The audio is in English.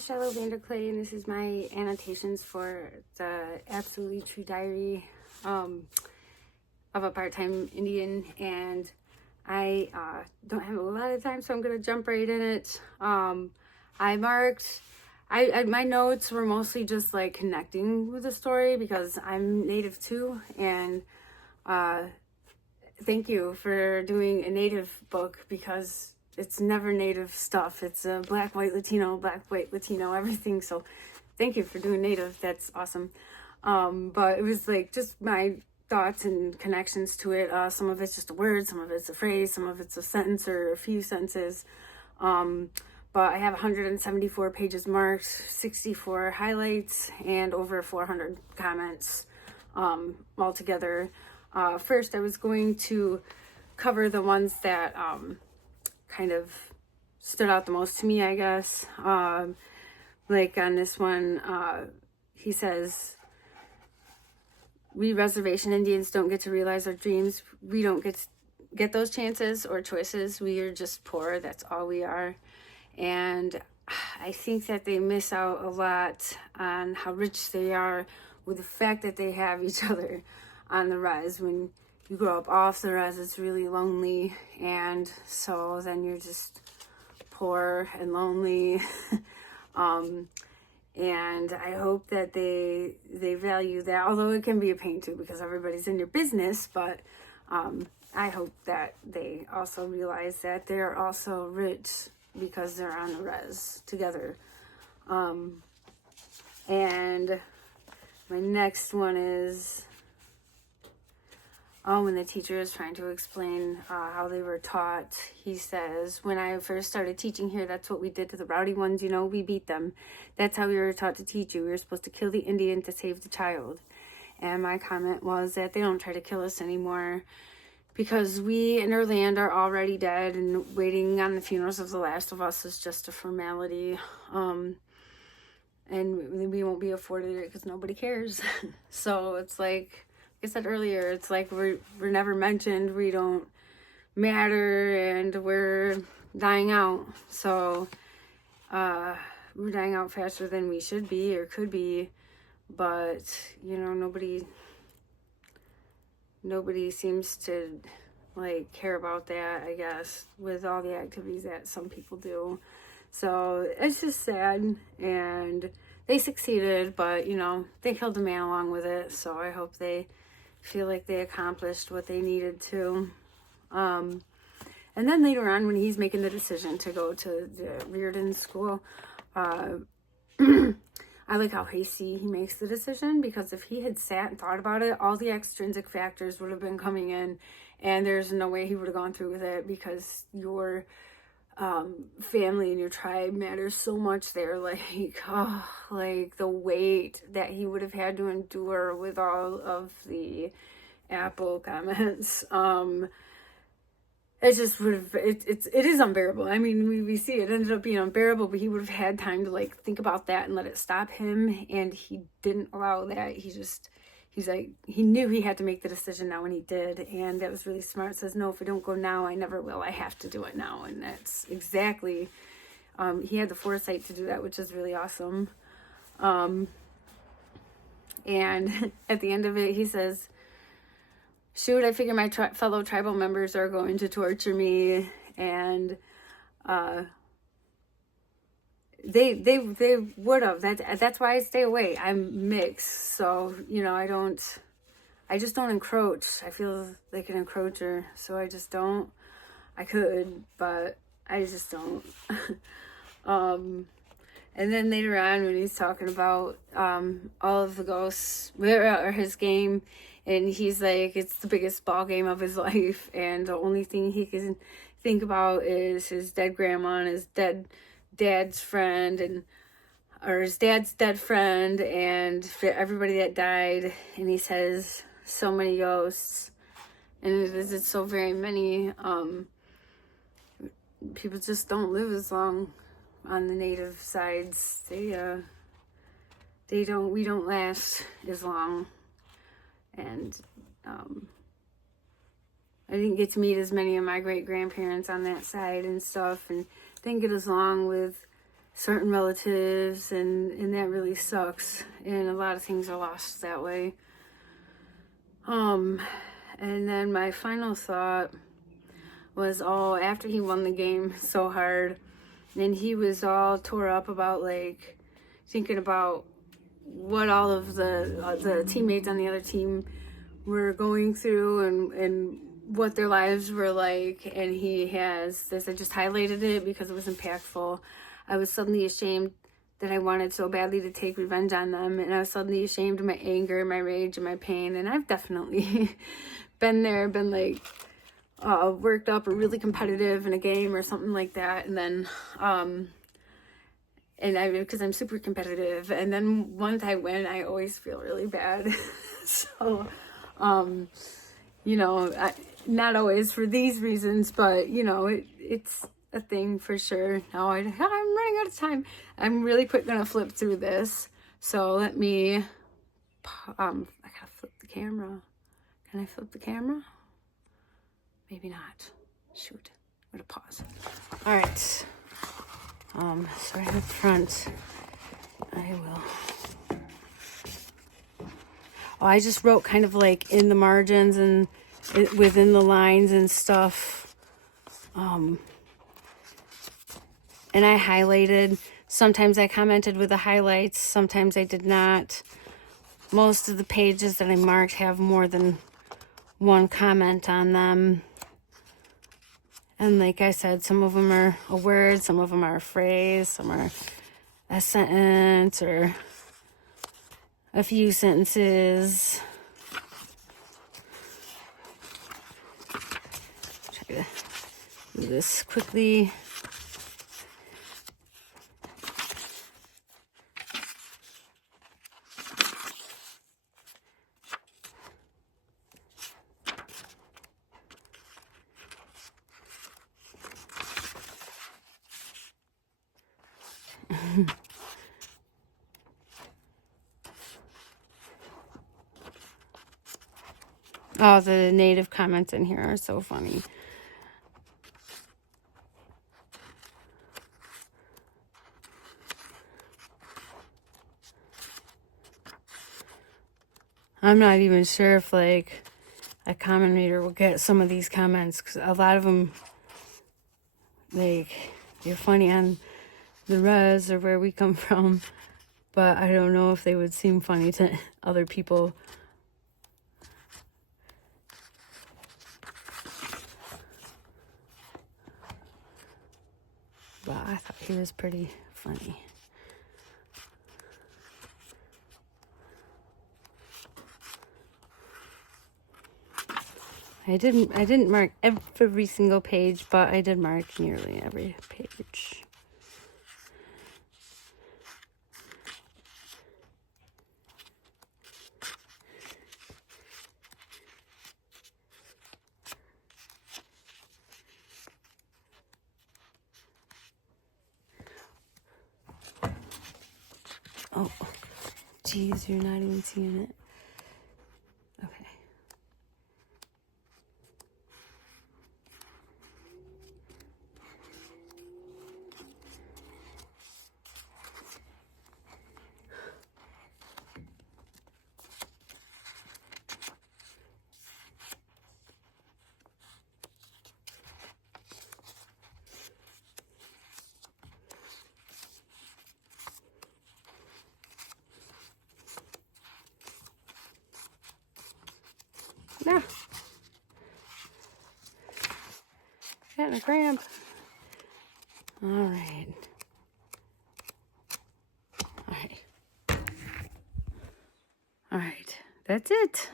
is Shiloh Vanderclay, and this is my annotations for the Absolutely True Diary of a Part-Time Indian. And I don't have a lot of time, so I'm going to jump right in it. I marked, my notes were mostly just like connecting with the story because I'm Native too, and thank you for doing a Native book because it's never Native stuff. It's a black, white, Latino, everything. So thank you for doing Native. That's awesome. But it was like just my thoughts and connections to it. Some of it's just a word, some of it's a phrase, some of it's a sentence or a few sentences. But I have 174 pages marked, 64 highlights, and over 400 comments altogether. First, I was going to cover the ones that kind of stood out the most to me, I guess. Like on this one, he says, we reservation Indians don't get to realize our dreams. We don't get those chances or choices. We are just poor. That's all we are. And I think that they miss out a lot on how rich they are with the fact that they have each other on the res. When you grow up off the res, it's really lonely, and so then you're just poor and lonely. And I hope that they value that, although it can be a pain too because everybody's in your business. But I hope that they also realize that they're also rich because they're on the res together. And my next one is, when the teacher is trying to explain how they were taught, he says, when I first started teaching here, that's what we did to the rowdy ones, we beat them. That's how we were taught to teach you. We were supposed to kill the Indian to save the child. And my comment was that they don't try to kill us anymore because we in our land are already dead, and waiting on the funerals of the last of us is just a formality. And we won't be afforded it because nobody cares. So it's like I said earlier, it's like we're never mentioned, we don't matter, and we're dying out. So we're dying out faster than we should be or could be, but nobody seems to like care about that, I guess, with all the activities that some people do. So it's just sad, and they succeeded, but they killed a man along with it. So I hope they feel like they accomplished what they needed to. And then later on, when he's making the decision to go to the Reardon school, I like how hasty he makes the decision, because if he had sat and thought about it, all the extrinsic factors would have been coming in, and there's no way he would have gone through with it, because your family and your tribe matters so much there. Like the weight that he would have had to endure with all of the Apple comments. It just would have, it is unbearable. I mean, we see it ended up being unbearable, but he would have had time to like think about that and let it stop him, and he didn't allow that. He knew he had to make the decision now, and he did, and that was really smart. It says, no, if I don't go now, I never will. I have to do it now. And that's exactly, he had the foresight to do that, which is really awesome. And at the end of it, he says, shoot, I figure my fellow tribal members are going to torture me, and they would have. That's why I stay away. I'm mixed, so I just don't encroach. I feel like an encroacher, so I just don't. I could, but I just don't. And then later on, when he's talking about all of the ghosts or his game, and he's like, it's the biggest ball game of his life, and the only thing he can think about is his dead grandma and his dead dad's friend, or his dad's dead friend, and everybody that died. And he says, so many ghosts, and it's so very many. People just don't live as long on the Native sides. We don't last as long. And I didn't get to meet as many of my great grandparents on that side and stuff, and didn't get as long with certain relatives, and that really sucks. And a lot of things are lost that way. And then my final thought was, after he won the game so hard, and he was all tore up about, like, thinking about what all of the teammates on the other team were going through, and what their lives were like. And he has this, I just highlighted it because it was impactful. I was suddenly ashamed that I wanted so badly to take revenge on them, and I was suddenly ashamed of my anger, my rage, and my pain. And I've definitely been there, been like worked up or really competitive in a game or something like that, and then because I'm super competitive, and then once I win, I always feel really bad. So not always for these reasons, but it's a thing for sure. Now I'm running out of time. I'm really quick gonna flip through this. So let me I gotta flip the camera. Can I flip the camera? Maybe not. Shoot. I'm gonna pause. All right. So right up front, I will. I just wrote kind of like in the margins and within the lines and stuff. And I highlighted. Sometimes I commented with the highlights. Sometimes I did not. Most of the pages that I marked have more than one comment on them. And like I said, some of them are a word, some of them are a phrase, some are a sentence or a few sentences. Try to do this quickly. Oh, the native comments in here are so funny. I'm not even sure if like a common reader will get some of these comments, because a lot of them, like, they're funny on the res or where we come from, but I don't know if they would seem funny to other people. But I thought he was pretty funny. I didn't mark every single page, but I did mark nearly every page. Oh, geez, you're not even seeing it. Okay. Nah. Getting a cramp. All right. All right. All right. That's it.